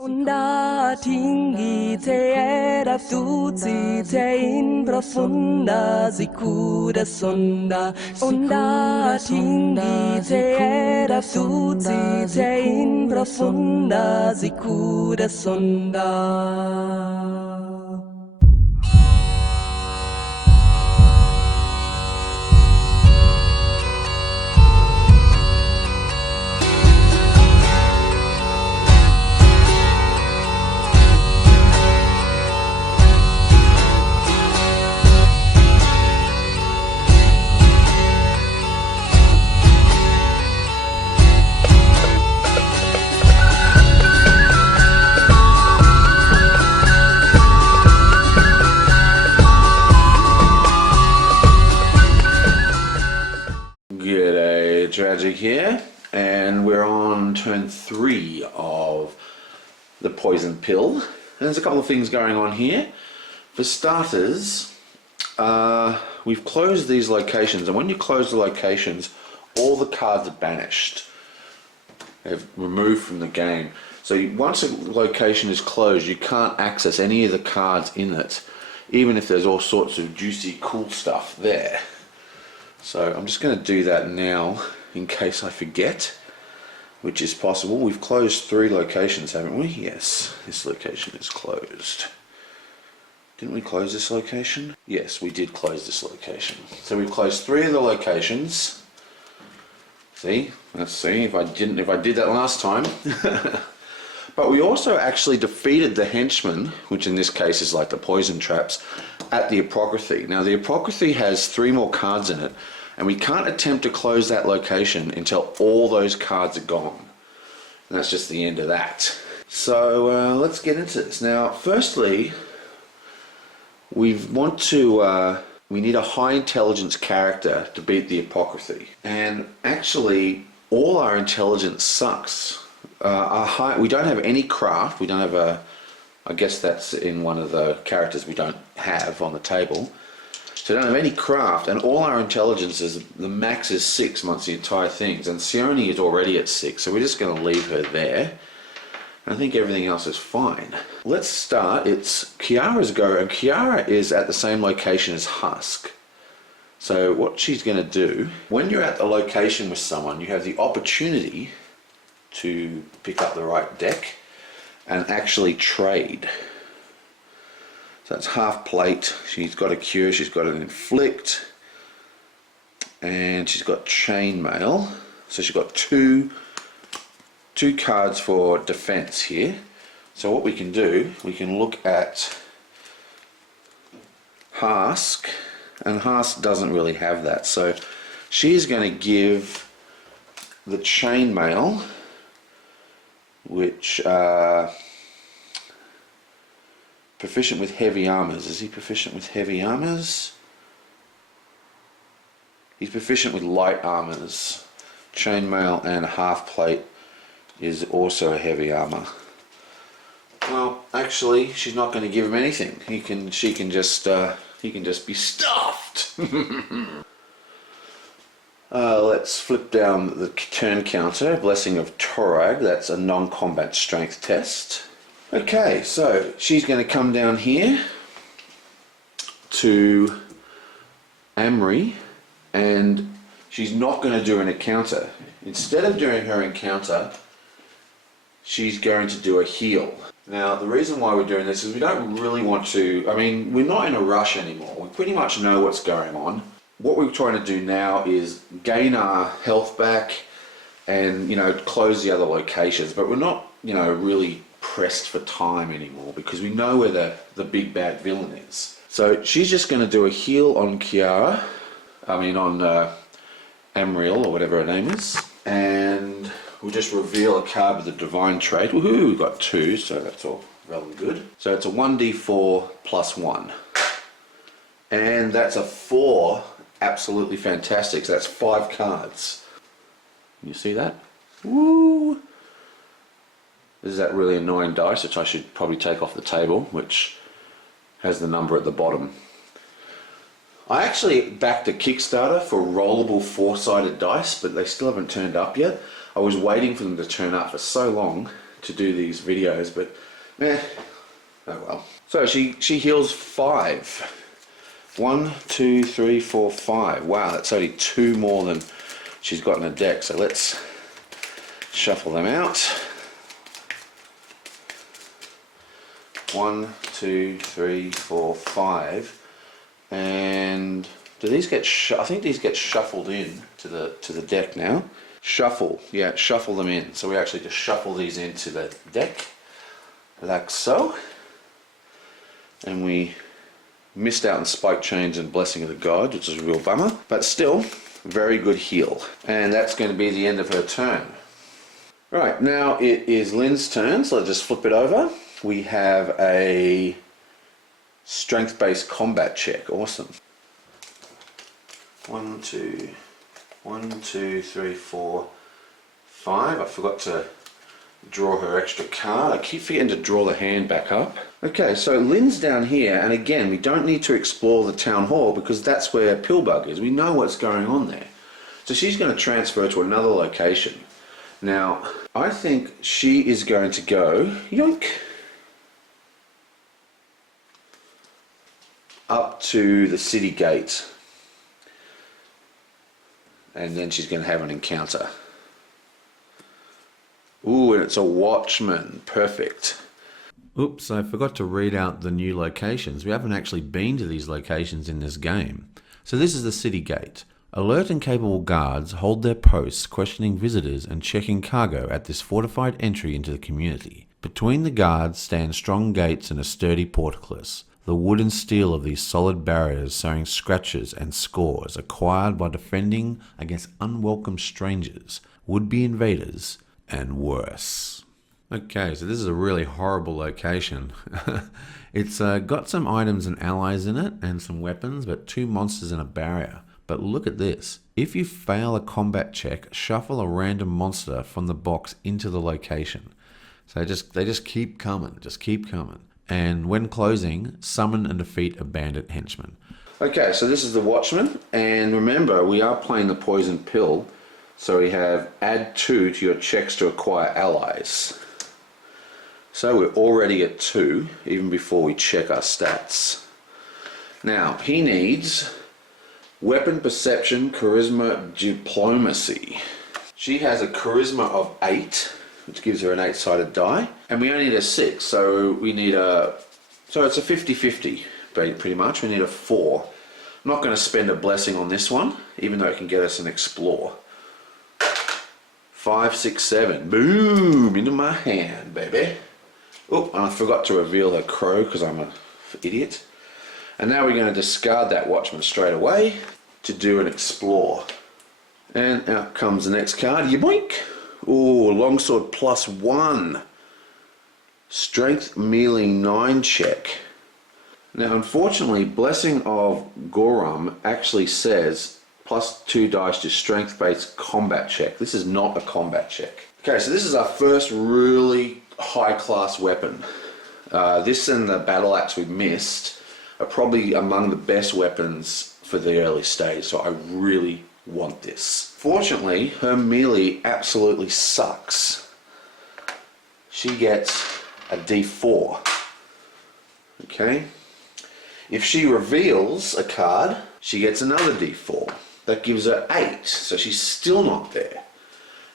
Onda tinggi te era tutti te in profunda sicura sonda. Onda tinggi te era tutti te in profunda sicura sonda. G'day, Tragic here, and we're on turn 3 of the poison pill. There's a couple of things going on here. For starters, we've closed these locations, and when you close the locations, all the cards are banished. They're removed from the game. So once a location is closed, you can't access any of the cards in it, even if there's all sorts of juicy, cool stuff there. So I'm just going to do that now in case I forget, which is possible. We've closed 3 locations, haven't we? Yes, this location is closed. Didn't we close this location? Yes, we did close this location. So we've closed 3 of the locations. See? Let's see if I did that last time. But we also actually defeated the Henchman, which in this case is like the poison traps, at the Apocryphy. Now the Apocryphy has 3 more cards in it, and we can't attempt to close that location until all those cards are gone. And that's just the end of that. So let's get into this. Now firstly, we need a high intelligence character to beat the Apocryphy. And actually all our intelligence sucks. We don't have any craft. We don't have I guess that's in one of the characters we don't have on the table. So we don't have any craft, and all our intelligence is, the max is 6 amongst the entire things, and Seoni is already at 6, so we're just going to leave her there. I think everything else is fine. Let's start. It's Kyra's go, and Kyra is at the same location as Harsk. So what she's going to do, when you're at the location with someone, you have the opportunity to pick up the right deck and actually trade. So that's half plate. She's got a cure, she's got an inflict, and she's got chainmail. So she's got two cards for defense here. So what we can do, we can look at Harsk, and Harsk doesn't really have that. So she's going to give the chainmail, which proficient with heavy armors. Is he proficient with heavy armors? He's proficient with light armors. Chainmail and half plate is also a heavy armor. Well, actually, she's not going to give him anything. He can just be stuffed. Let's flip down the turn counter. Blessing of Torag, that's a non-combat strength test. Okay, so she's going to come down here to AMIRI, and she's not going to do an encounter. Instead of doing her encounter, she's going to do a heal. Now, the reason why we're doing this is we don't really want to, we're not in a rush anymore. We pretty much know what's going on. What we're trying to do now is gain our health back and, close the other locations, but we're not, really pressed for time anymore because we know where the big bad villain is. So she's just going to do a heal on Kyra, on AMIRI or whatever her name is, and we'll just reveal a card with a divine trait. Woohoo, we've got 2, so that's all well and good. So it's a 1d4 plus 1, and that's a 4. Absolutely fantastic. So that's 5 cards. Can you see that? Woo! This is that really annoying dice, which I should probably take off the table, which has the number at the bottom. I actually backed a Kickstarter for rollable 4-sided dice, but they still haven't turned up yet. I was waiting for them to turn up for so long to do these videos, but oh well. So she heals 5. 1, 2, 3, 4, 5. Wow, that's only 2 more than she's got in her deck. So let's shuffle them out. 1, 2, 3, 4, 5. And do these get? I think these get shuffled in to the deck now. Shuffle, yeah, shuffle them in. So we actually just shuffle these into the deck, like so. And we missed out on Spike Chains and Blessing of the God, which is a real bummer, but still, very good heal. And that's going to be the end of her turn. Right, now it is Lynn's turn, so let's just flip it over. We have a strength-based combat check. Awesome. 1, 2, 3, 4, 5. I forgot to draw her extra card. I keep forgetting to draw the hand back up. Okay, so Lynn's down here, and again, we don't need to explore the town hall because that's where Pillbug is. We know what's going on there. So she's going to transfer to another location. Now, I think she is going to go, yoink, up to the city gate. And then she's going to have an encounter. Ooh, and it's a Watchman. Perfect. Oops, I forgot to read out the new locations. We haven't actually been to these locations in this game. So this is the city gate. Alert and capable guards hold their posts, questioning visitors and checking cargo at this fortified entry into the community. Between the guards stand strong gates and a sturdy portcullis. The wood and steel of these solid barriers showing scratches and scores acquired by defending against unwelcome strangers, would-be invaders, and worse. Okay, so this is a really horrible location. It's got some items and allies in it and some weapons, but 2 monsters and a barrier. But look at this. If you fail a combat check, shuffle a random monster from the box into the location. So they just keep coming, And when closing, summon and defeat a bandit henchman. Okay, so this is the Watchman, and remember, we are playing the poison pill, so we have add 2 to your checks to acquire allies. So we're already at 2, even before we check our stats. Now, he needs weapon perception, charisma, diplomacy. She has a charisma of 8, which gives her an 8-sided die, and we only need a 6, so we need so it's a 50-50 pretty much. We need a 4. I'm not going to spend a blessing on this one, even though it can get us an explore. 5, 6, 7, boom, into my hand, baby. Oh, and I forgot to reveal her crow because I'm an idiot. And now we're going to discard that Watchman straight away to do an explore. And out comes the next card, yoink. Ooh, longsword +1. Strength melee 9 check. Now, unfortunately, Blessing of Gorum actually says +2 dice to strength-based combat check. This is not a combat check. Okay, so this is our first really high-class weapon. This and the battle axe we missed are probably among the best weapons for the early stage, so I really want this. Fortunately, her melee absolutely sucks. She gets a D4. Okay? If she reveals a card, she gets another D4. That gives her 8, so she's still not there.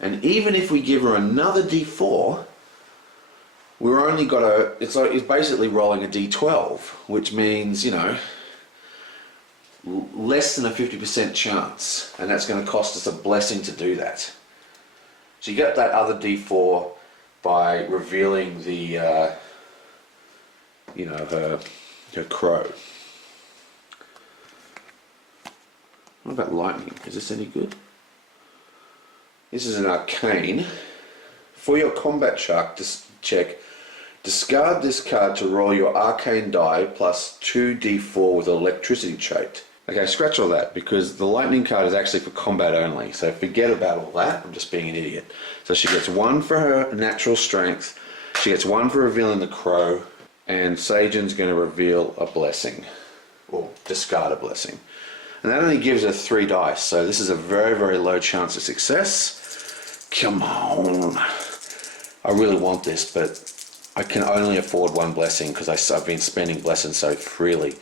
And even if we give her another D4, we're only got it's basically rolling a D12, which means, you know, less than a 50% chance, and that's going to cost us a blessing to do that. So you get that other D4 by revealing the, you know, her crow. What about lightning? Is this any good? This is an arcane. For your combat check, discard this card to roll your arcane die plus 2d4 with electricity trait. Okay, scratch all that, because the lightning card is actually for combat only, so forget about all that. I'm just being an idiot. So she gets 1 for her natural strength, she gets 1 for revealing the crow, and Sajan's going to reveal a blessing, or discard a blessing. And that only gives her 3 dice, so this is a very, very low chance of success. Come on. I really want this, but I can only afford one blessing because I've been spending blessings so freely.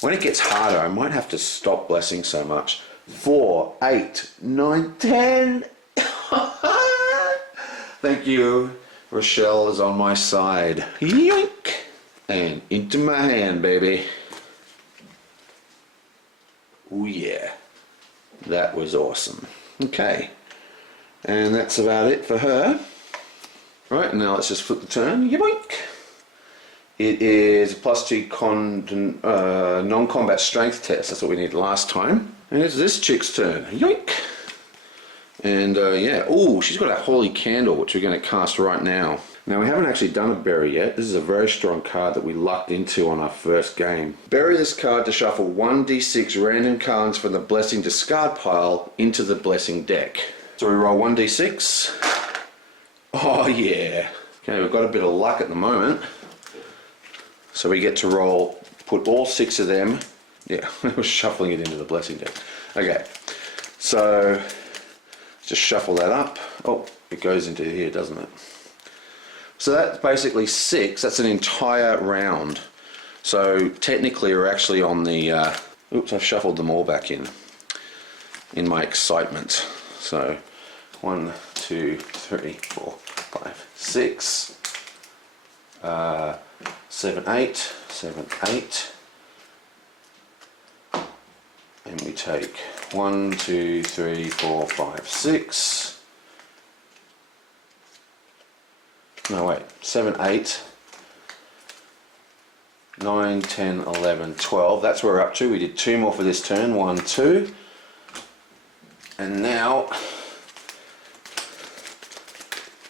When it gets harder, I might have to stop blessing so much. 4, 8, 9, 10. Thank you. Rochelle is on my side. Yoink! And into my hand, baby. Oh yeah. That was awesome. Okay. And that's about it for her. Right, now let's just flip the turn. Yoink! It is a +2 non-combat strength test. That's what we needed last time. And it's this chick's turn. Yoink! And yeah, oh, she's got a holy candle, which we're going to cast right now. Now, we haven't actually done a bury yet. This is a very strong card that we lucked into on our first game. Bury this card to shuffle 1d6 random cards from the blessing discard pile into the blessing deck. So we roll 1d6. Oh yeah. Okay, we've got a bit of luck at the moment. So we get to roll, put all 6 of them. Yeah, we're shuffling it into the blessing deck. Okay, so just shuffle that up. Oh, it goes into here, doesn't it? So that's basically 6. That's an entire round. So technically we're actually on the... oops, I've shuffled them all back in my excitement. So 1, 2, 3, 4, 5, 6, 7, 8, 7, 8. And we take 1, 2, 3, 4, 5, 6. No, wait, 7, 8, 9, 10, 11, 12. That's where we're up to. We did 2 more for this turn. 1, 2. And now,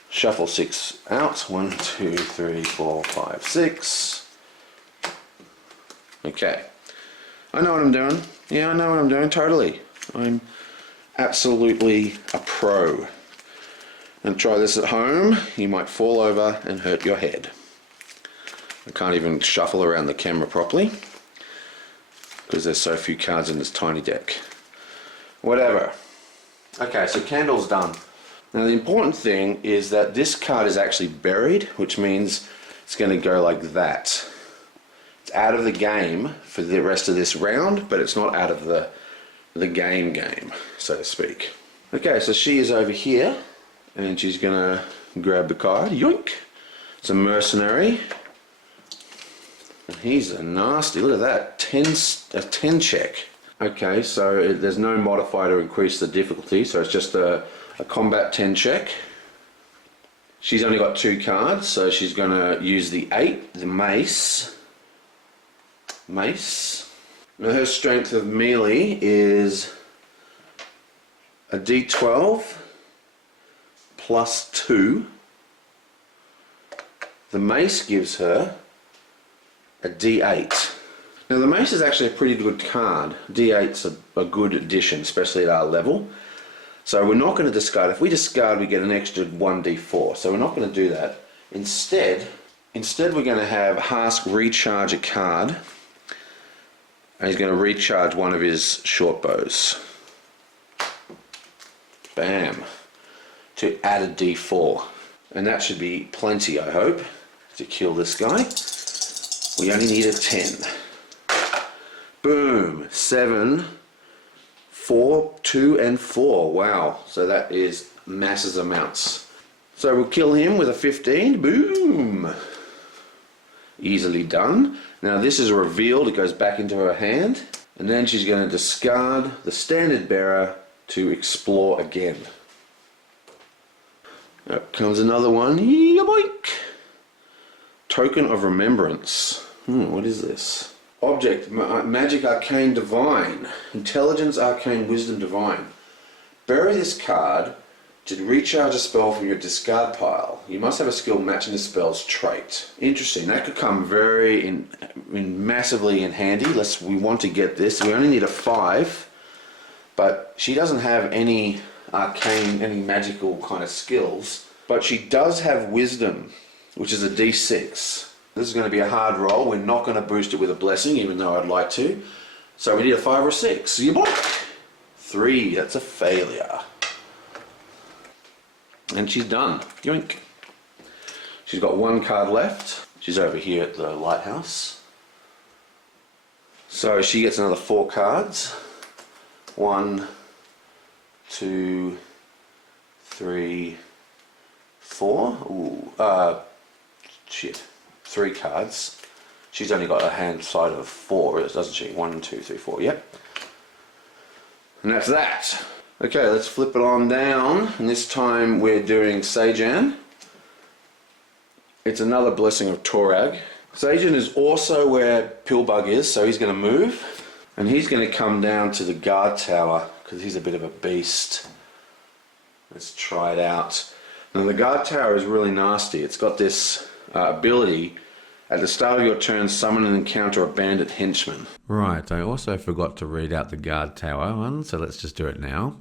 shuffle 6 out. 1, 2, 3, 4, 5, 6. Okay. I know what I'm doing. Yeah, I know what I'm doing, totally. I'm absolutely a pro. And try this at home, you might fall over and hurt your head. I can't even shuffle around the camera properly because there's so few cards in this tiny deck. Whatever. Okay, so candle's done. Now the important thing is that this card is actually buried, which means it's going to go like that. It's out of the game for the rest of this round, but it's not out of the game, so to speak. Okay, so she is over here. And she's gonna grab the card. Yoink! It's a mercenary. And he's a nasty, look at that, a 10 check. Okay, so there's no modifier to increase the difficulty, so it's just a combat 10 check. She's only got 2 cards, so she's gonna use the 8, the mace. Mace. Now her strength of melee is a D12. +2. The mace gives her a D8. Now the mace is actually a pretty good card. D8's a good addition, especially at our level. So we're not going to discard. If we discard, we get an extra 1d4. So we're not going to do that. Instead we're going to have Harsk recharge a card. And he's going to recharge one of his short bows. Bam. To add a d4, and that should be plenty, I hope, to kill this guy. We only need a 10. Boom. 7, 4, 2, and 4. Wow, so that is massive amounts. So we'll kill him with a 15. Boom. Easily done. Now this is revealed. It goes back into her hand, and then she's going to discard the standard bearer to explore again. Up comes another one. Yoink! Token of Remembrance. What is this? Object, Magic Arcane Divine. Intelligence Arcane Wisdom Divine. Bury this card to recharge a spell from your discard pile. You must have a skill matching the spell's trait. Interesting. That could come very massively in handy. We want to get this. We only need a 5, but she doesn't have any arcane, any magical kind of skills, but she does have wisdom, which is a d6. This is going to be a hard roll. We're not going to boost it with a blessing, even though I'd like to. So we need a 5 or a 6. 3, that's a failure. And she's done. Yoink. She's got one card left. She's over here at the lighthouse. So she gets another 4 cards. 1, 2, 3, 4. Ooh, shit. 3 cards. She's only got a hand side of 4, doesn't she? 1, 2, 3, 4. Yep. And that's that. Okay, let's flip it on down. And this time we're doing Sajan. It's another blessing of Torag. Sajan is also where Pillbug is, so he's going to move. And he's going to come down to the guard tower, because he's a bit of a beast. Let's try it out. Now the guard tower is really nasty. It's got this ability, at the start of your turn, summon and encounter a bandit henchman. Right, I also forgot to read out the guard tower one, so let's just do it now.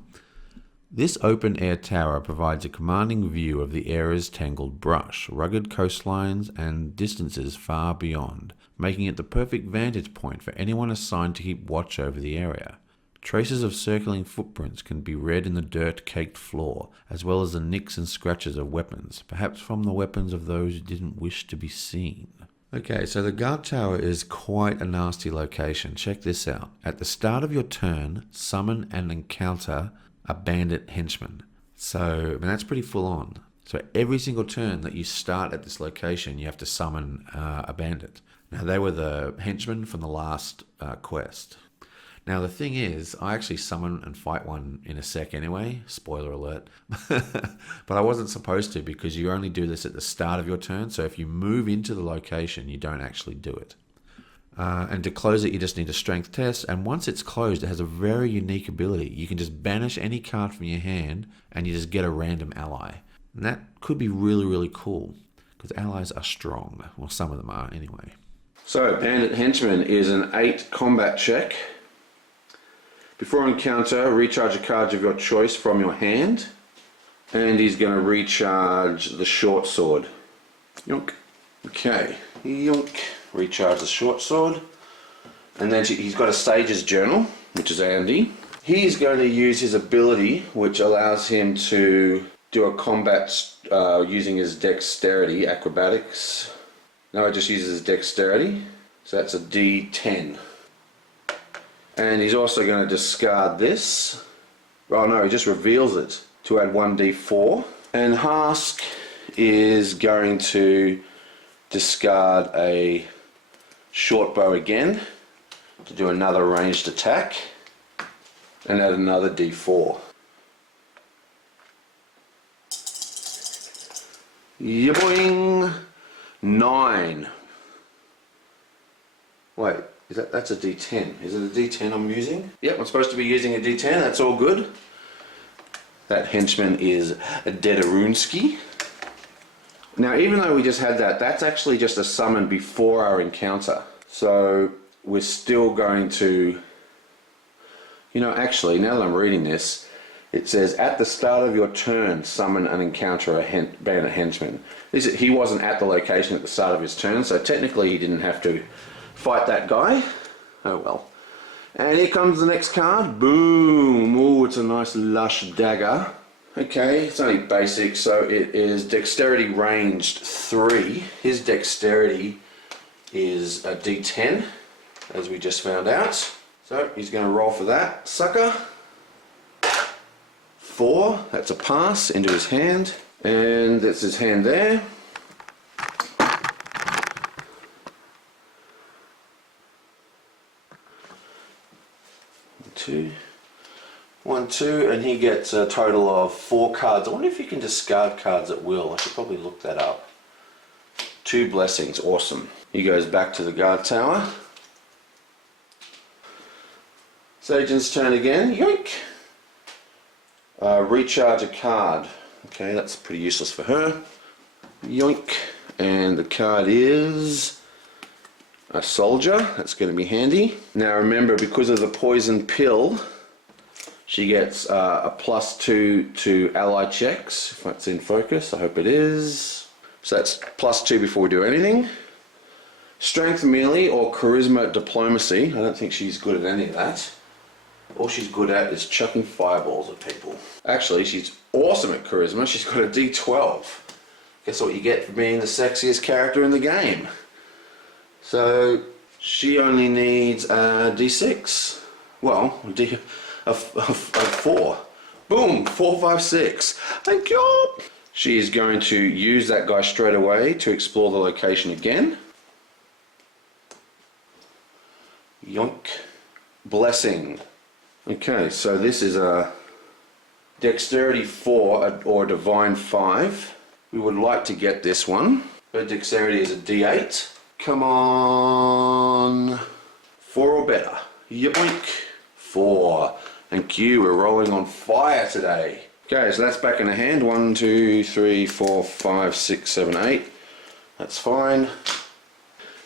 This open-air tower provides a commanding view of the area's tangled brush, rugged coastlines, and distances far beyond, making it the perfect vantage point for anyone assigned to keep watch over the area. Traces of circling footprints can be read in the dirt-caked floor, as well as the nicks and scratches of weapons, perhaps from the weapons of those who didn't wish to be seen. Okay, so the guard tower is quite a nasty location. Check this out. At the start of your turn, summon and encounter a bandit henchman. So, I mean, that's pretty full on. So every single turn that you start at this location, you have to summon a bandit. Now, they were the henchmen from the last quest. Now, the thing is, I actually summon and fight one in a sec anyway. Spoiler alert. But I wasn't supposed to, because you only do this at the start of your turn. So if you move into the location, you don't actually do it. And to close it, you just need a strength test. And once it's closed, it has a very unique ability. You can just banish any card from your hand, and you just get a random ally. And that could be really, really cool, because allies are strong. Well, some of them are anyway. So, Bandit Henchman is an 8 combat check. Before encounter, recharge a card of your choice from your hand. And he's going to recharge the short sword. Yonk. Okay, yonk. Recharge the short sword. And then he's got a Sage's Journal, which is handy. He's going to use his ability, which allows him to do a combat using his dexterity, acrobatics. No, it just uses his dexterity. So that's a D10. And he's also going to discard this. Oh no, he just reveals it to add 1d4. And Harsk is going to discard a short bow again to do another ranged attack and add another d4. Yaboing! 9. Wait, that's a d10. Is it a d10 I'm using? Yep, I'm supposed to be using a d10. That's all good. That henchman is a Dedarunski. Now, even though we just had that, that's actually just a summon before our encounter. So we're still going to, you know, actually, now that I'm reading this, it says, at the start of your turn, summon and encounter a bandit henchman. He wasn't at the location at the start of his turn, so technically he didn't have to fight that guy. Oh well. And here comes the next card. Boom! Ooh, it's a nice lush dagger. Okay, it's only basic, so it is dexterity ranged 3. His dexterity is a d10, as we just found out. So he's going to roll for that sucker. 4, that's a pass into his hand, and that's his hand there. One, two, and he gets a total of 4 cards. I wonder if you can discard cards at will. I should probably look that up. 2 blessings, awesome. He goes back to the guard tower. Sajan's turn again, yoink. Recharge a card. Okay, that's pretty useless for her. Yoink. And the card is a soldier. That's going to be handy. Now remember, because of the poison pill, she gets a +2 to ally checks, if that's in focus. I hope it is. So that's +2 before we do anything. Strength melee or charisma diplomacy. I don't think she's good at any of that. All she's good at is chucking fireballs at people. Actually, she's awesome at charisma. She's got a D12. Guess what you get for being the sexiest character in the game. So she only needs a D6. Well, a 4. Boom, 4, 5, 6. Thank you. She is going to use that guy straight away to explore the location again. Yoink. Blessing. Okay, so this is a Dexterity 4 or a Divine 5. We would like to get this one. Her Dexterity is a D8. Come on. 4 or better. Yoink. 4. Thank you, we're rolling on fire today. Okay, so that's back in the hand. 1, 2, 3, 4, 5, 6, 7, 8. That's fine.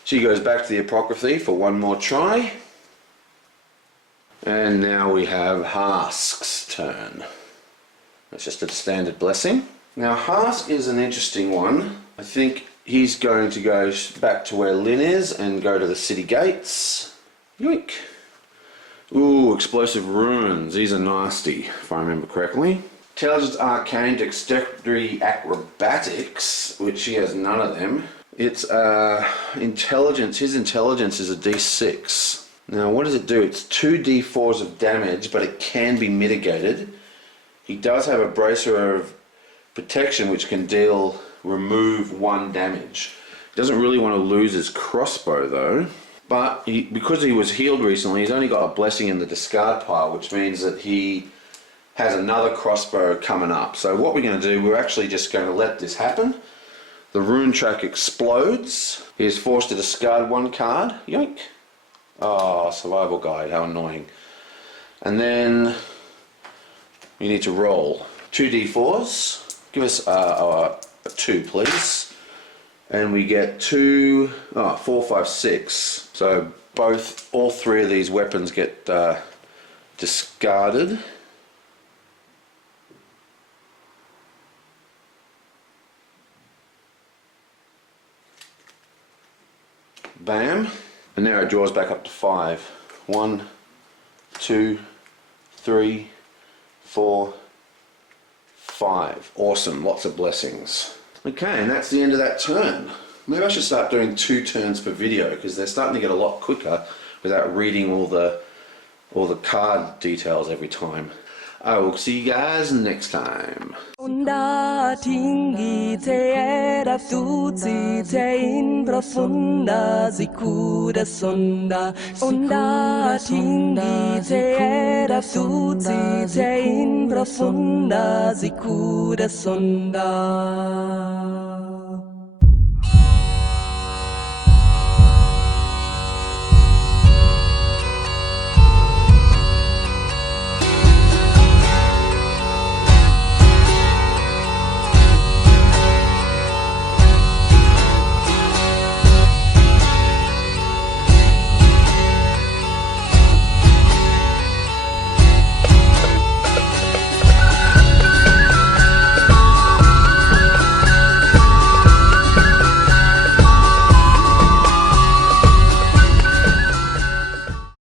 She goes back to the Apocryphy for one more try. And now we have Harsk's turn. That's just a standard blessing. Now Harsk is an interesting one. I think he's going to go back to where Lin is and go to the city gates. Yoink. Ooh, explosive runes. These are nasty, if I remember correctly. Intelligence, Arcane, Dexterity, Acrobatics, which she has none of them. It's intelligence. His intelligence is a D6. Now, what does it do? It's 2 D4s of damage, but it can be mitigated. He does have a bracer of protection, which can remove 1 damage. He doesn't really want to lose his crossbow, though. But because he was healed recently, he's only got a blessing in the discard pile, which means that he has another crossbow coming up. So what we're going to do, we're actually just going to let this happen. The rune track explodes. He is forced to discard 1 card. Yoink. Oh, survival guide, how annoying. And then you need to roll 2 D4s. Give us a 2, please. And we get 4, 5, 6. So all 3 of these weapons get discarded. Bam. And now it draws back up to 5. 1, 2, 3, 4, 5. Awesome, lots of blessings. Okay, and that's the end of that turn. Maybe I should start doing 2 turns per video because they're starting to get a lot quicker without reading all the card details every time. I will see you guys next time. Onda tinggi te era tuzi te in profunda sicura sonda. Onda tinggi te era tuzi te in profunda sicura sonda.